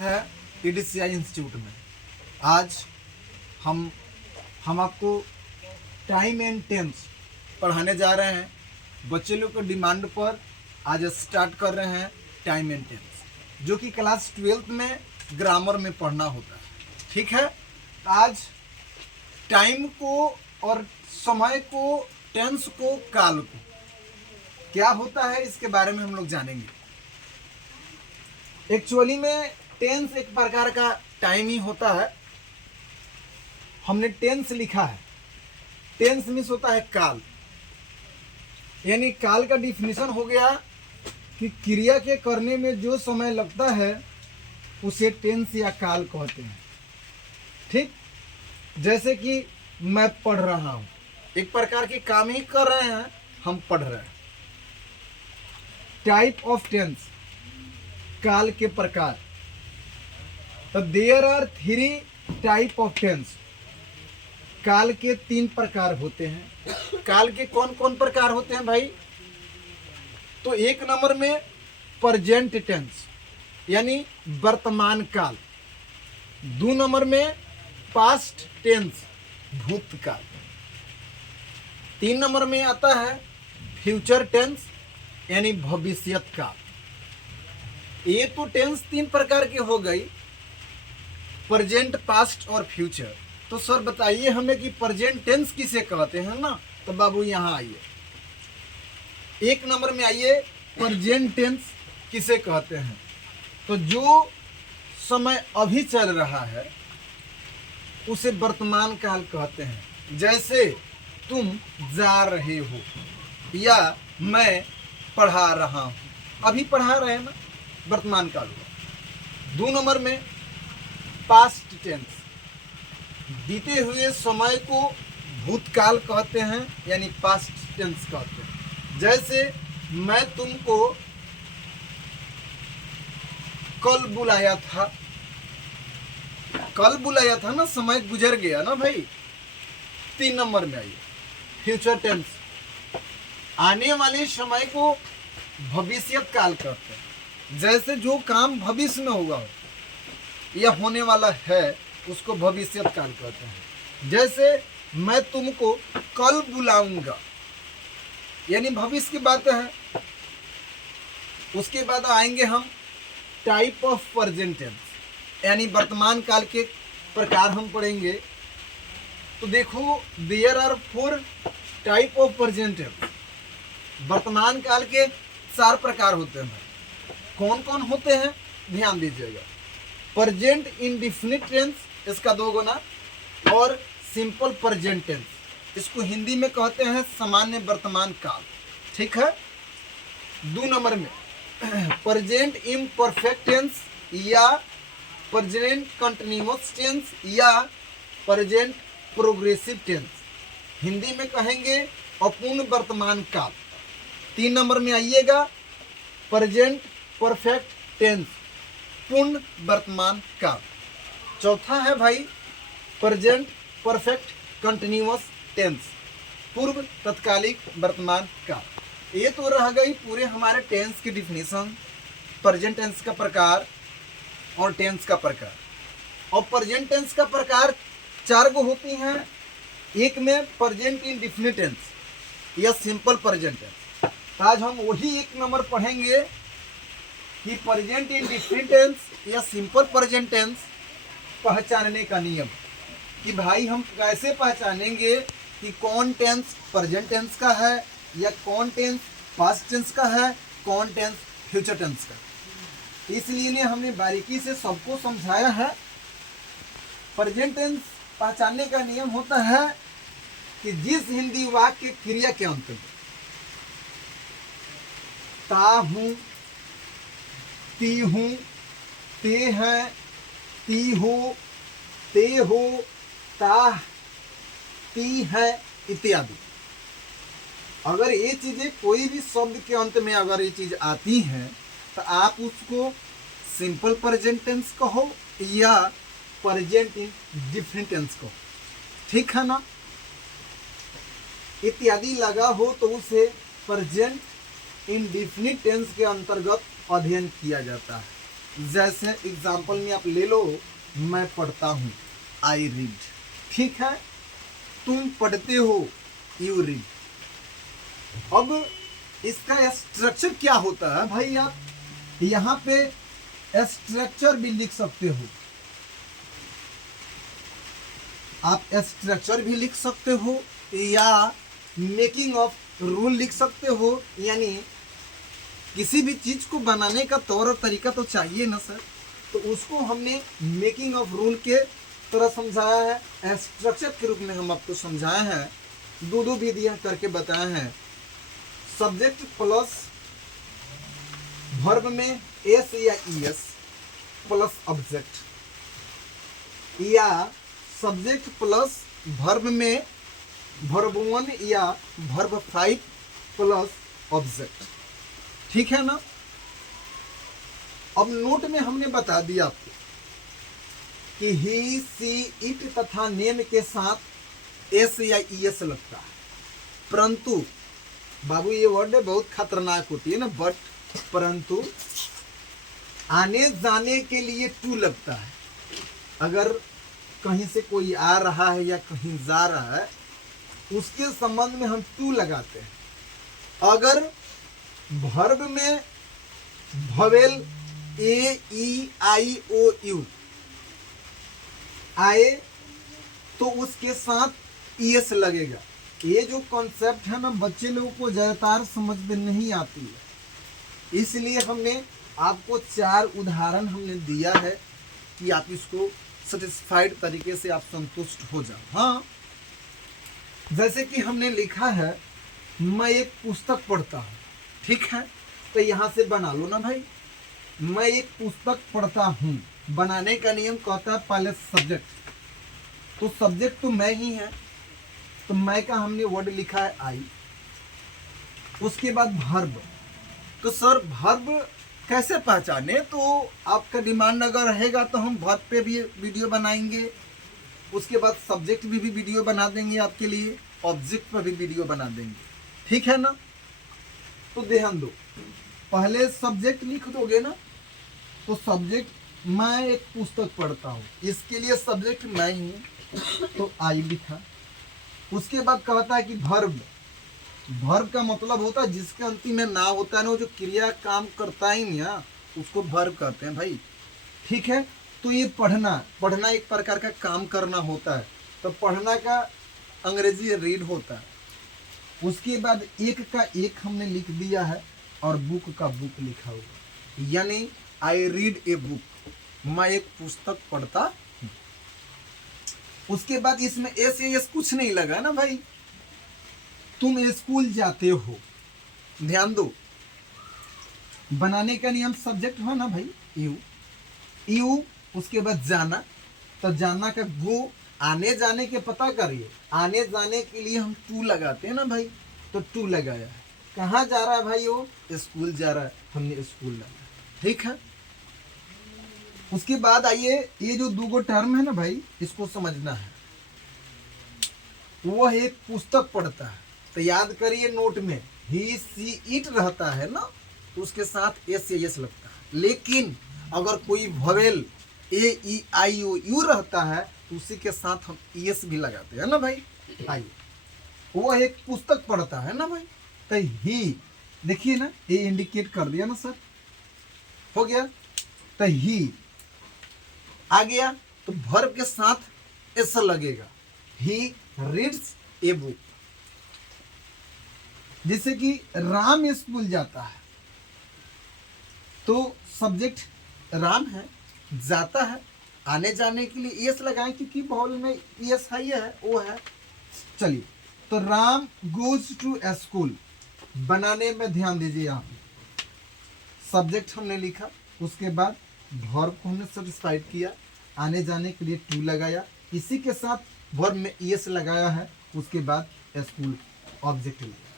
है ईडीसीआई इंस्टीट्यूट में। आज हम आपको टाइम एंड टेंस पढ़ाने जा रहे हैं। बच्चे लोग के डिमांड पर आज स्टार्ट कर रहे हैं टाइम एंड टेंस, जो कि क्लास 12th में ग्रामर में पढ़ना होता है। ठीक है, आज टाइम को और समय को, टेंस को, काल को क्या होता है इसके बारे में हम लोग जानेंगे। एक्चुअली में टेंस एक प्रकार का टाइम ही होता है। हमने टेंस लिखा है, टेंस मीन्स होता है काल, यानी काल का डिफिनीशन हो गया कि क्रिया के करने में जो समय लगता है उसे टेंस या काल कहते हैं। ठीक, जैसे कि मैं पढ़ रहा हूँ, एक प्रकार के काम ही कर रहे हैं, हम पढ़ रहे हैं। टाइप ऑफ टेंस, काल के प्रकार। तो there are 3 type of tense. काल के 3 प्रकार होते हैं। काल के कौन कौन प्रकार होते हैं भाई? तो 1 नंबर में प्रेजेंट टेंस यानी वर्तमान काल। 2 नंबर में पास्ट टेंस भूतकाल। 3 नंबर में आता है फ्यूचर टेंस यानी भविष्यत काल। ये तो टेंस 3 प्रकार की हो गई, प्रेजेंट, पास्ट और फ्यूचर। तो सर बताइए हमें कि प्रेजेंट टेंस किसे कहते हैं ना। तो बाबू यहाँ आइए, 1 नंबर में आइए, प्रेजेंट टेंस किसे कहते हैं? तो जो समय अभी चल रहा है उसे वर्तमान काल कहते हैं। जैसे तुम जा रहे हो या मैं पढ़ा रहा हूँ, अभी पढ़ा रहे हैं ना, वर्तमान काल हुआ। 2 नंबर में पास्ट टेंस, बीते हुए समय को भूतकाल कहते हैं यानी पास्ट टेंस कहते हैं। जैसे मैं तुमको कल बुलाया था, कल बुलाया था ना, समय गुजर गया ना भाई। 3 नंबर में आइए, फ्यूचर टेंस, आने वाले समय को भविष्यत काल कहते हैं। जैसे जो काम भविष्य में होगा या होने वाला है उसको भविष्यत काल कहते हैं। जैसे मैं तुमको कल बुलाऊंगा यानी भविष्य की बात है। उसके बाद आएंगे हम टाइप ऑफ प्रेजेंट टेंस यानी वर्तमान काल के प्रकार हम पढ़ेंगे। तो देखो, there are 4 type of present tense. वर्तमान काल के 4 प्रकार होते हैं। कौन कौन होते हैं ध्यान दीजिएगा। प्रेजेंट इंडेफिनिट टेंस, इसका 2 गुना, और सिंपल प्रेजेंट टेंस, इसको हिंदी में कहते हैं सामान्य वर्तमान काल। ठीक है। 2 नंबर में प्रेजेंट इम्परफेक्ट टेंस या प्रेजेंट कंटिन्यूअस टेंस या प्रेजेंट प्रोग्रेसिव टेंस, हिंदी में कहेंगे अपूर्ण वर्तमान काल। 3 नंबर में आइएगा प्रेजेंट परफेक्ट टेंस, पूर्ण वर्तमान काल। चौथा है भाई प्रेजेंट परफेक्ट कंटिन्यूअस टेंस, पूर्व तत्कालिक वर्तमान काल। ये तो रह गई पूरे हमारे टेंस की डिफिनीशन, प्रेजेंट टेंस का प्रकार और टेंस का प्रकार। और प्रेजेंट टेंस का प्रकार 4 गो होती हैं। एक में प्रेजेंट इंडेफिनिट टेंस या सिंपल प्रेजेंट टेंस। आज हम वही 1 नंबर पढ़ेंगे कि प्रेजेंट इंडेफिनिट टेंस या सिंपल प्रेजेंट टेंस पहचानने का नियम, कि भाई हम कैसे पहचानेंगे कि कौन टेंस प्रेजेंट टेंस का है या कौन टेंस पास्ट टेंस का है, कौन टेंस फ्यूचर टेंस का। इसलिए हमने बारीकी से सबको समझाया है। प्रेजेंट टेंस पहचानने का नियम होता है कि जिस हिंदी वाक्य के क्रिया के अंत में ता हूं, ती हूं, ते हैं, ती हो, ते हो, ता, ती है इत्यादि, अगर ये चीजें कोई भी शब्द के अंत में अगर ये चीज आती हैं तो आप उसको सिंपल प्रेजेंट टेंस कहो या प्रेजेंट इंडेफिनिट टेंस कहो। ठीक है ना। इत्यादि लगा हो तो उसे प्रेजेंट इंडेफिनिट टेंस के अंतर्गत अध्ययन किया जाता है। जैसे एग्जाम्पल में आप ले लो, मैं पढ़ता हूँ, आई रीड, ठीक है। तुम पढ़ते हो, यू रीड। अब इसका स्ट्रक्चर क्या होता है भाई, आप यहाँ पे स्ट्रक्चर भी लिख सकते हो, आप स्ट्रक्चर भी लिख सकते हो या मेकिंग ऑफ रूल लिख सकते हो। यानी किसी भी चीज को बनाने का तौर और तरीका तो चाहिए ना सर, तो उसको हमने मेकिंग ऑफ रूल के तरह समझाया है, स्ट्रक्चर के रूप में हम आपको समझाए हैं। दो विधियां करके बताए हैं, सब्जेक्ट प्लस वर्ब में एस या ईएस प्लस ऑब्जेक्ट, या सब्जेक्ट प्लस वर्ब में वर्ब 1 या वर्ब 5 प्लस ऑब्जेक्ट, ठीक है ना। अब नोट में हमने बता दिया आपको कि ही, सी, इट तथा नेम के साथ एस या ईएस लगता है, परंतु बाबू ये वर्ड बहुत खतरनाक होती है ना, बट परंतु आने जाने के लिए टू लगता है। अगर कहीं से कोई आ रहा है या कहीं जा रहा है, उसके संबंध में हम टू लगाते हैं। अगर वर्ब में vowel A, E, I, O, you आए तो उसके साथ ईएस लगेगा। ये जो कॉन्सेप्ट है ना, बच्चे लोगों को ज़्यादातर समझ में नहीं आती है, इसलिए हमने आपको 4 उदाहरण हमने दिया है कि आप इसको सेटिस्फाइड तरीके से आप संतुष्ट हो जाओ। हाँ, जैसे कि हमने लिखा है, मैं एक पुस्तक पढ़ता हूँ, ठीक है, तो यहाँ से बना लो ना भाई, मैं एक पुस्तक पढ़ता हूँ। बनाने का नियम कहता है पहले सब्जेक्ट, तो सब्जेक्ट तो मैं ही है, तो मैं का हमने वर्ड लिखा है आई। उसके बाद वर्ब, तो सर वर्ब कैसे पहचाने, तो आपका डिमांड अगर रहेगा तो हम वर्ब पे भी वीडियो बनाएंगे, उसके बाद सब्जेक्ट भी वीडियो बना देंगे आपके लिए, ऑब्जेक्ट पर भी वीडियो बना देंगे, ठीक है ना। तो ध्यान दो, पहले सब्जेक्ट लिख दोगे ना, तो सब्जेक्ट मैं एक पुस्तक पढ़ता हूँ, इसके लिए सब्जेक्ट मैं ही हूँ, तो आई लिखा। उसके बाद कहता है कि वर्ब, वर्ब का मतलब होता है जिसके अंतिम में ना होता है ना, वो जो क्रिया काम करता ही नहीं है, उसको वर्ब कहते हैं भाई, ठीक है। तो ये पढ़ना, पढ़ना एक प्रकार का काम करना होता है, तो पढ़ना का अंग्रेजी रीड होता है। उसके बाद एक का एक हमने लिख दिया है और बुक का बुक लिखा हुआ, यानी आई रीड ए बुक, मैं एक पुस्तक पढ़ता हूँ। उसके बाद इसमें एस या एस कुछ नहीं लगा ना भाई, तुम स्कूल जाते हो, ध्यान दो, बनाने का नियम सब्जेक्ट हो ना भाई, यू, यू, उसके बाद जाना, तो जाना का गो, आने जाने के पता करिए, आने जाने के लिए हम टू लगाते हैं ना भाई, तो टू लगाया है। कहाँ जा रहा है भाई, वो स्कूल जा रहा है, हमने स्कूल लगाया, ठीक है। उसके बाद आइए, ये जो दो टर्म है ना भाई, इसको समझना है। वह एक पुस्तक पढ़ता है, तो याद करिए नोट में ही, सी, इट रहता है ना, तो उसके साथ एस या एस लगता है। लेकिन अगर कोई vowel A, E, I, O, you रहता है, तो उसी के साथ हम एस भी लगाते हैं ना भाई। आइए, वो एक पुस्तक पढ़ता है ना भाई, तो ही, देखिए ना, ये इंडिकेट कर दिया ना सर, हो गया, तो ही आ गया, तो वर्ब के साथ एस लगेगा, ही रीड्स ए बुक। जैसे कि राम स्कूल जाता है, तो सब्जेक्ट राम है, जाता है, आने जाने के लिए एस लगाएं, क्योंकि बाउल में एस है, ये है, वो है। चलिए, तो राम गोज टू स्कूल, बनाने में ध्यान दीजिए, यहाँ पे सब्जेक्ट हमने लिखा, उसके बाद वर्ब को हमने सेटिस्फाइड किया, आने जाने के लिए टू लगाया, इसी के साथ वर्ब में एस लगाया है, उसके बाद स्कूल ऑब्जेक्ट लगाया।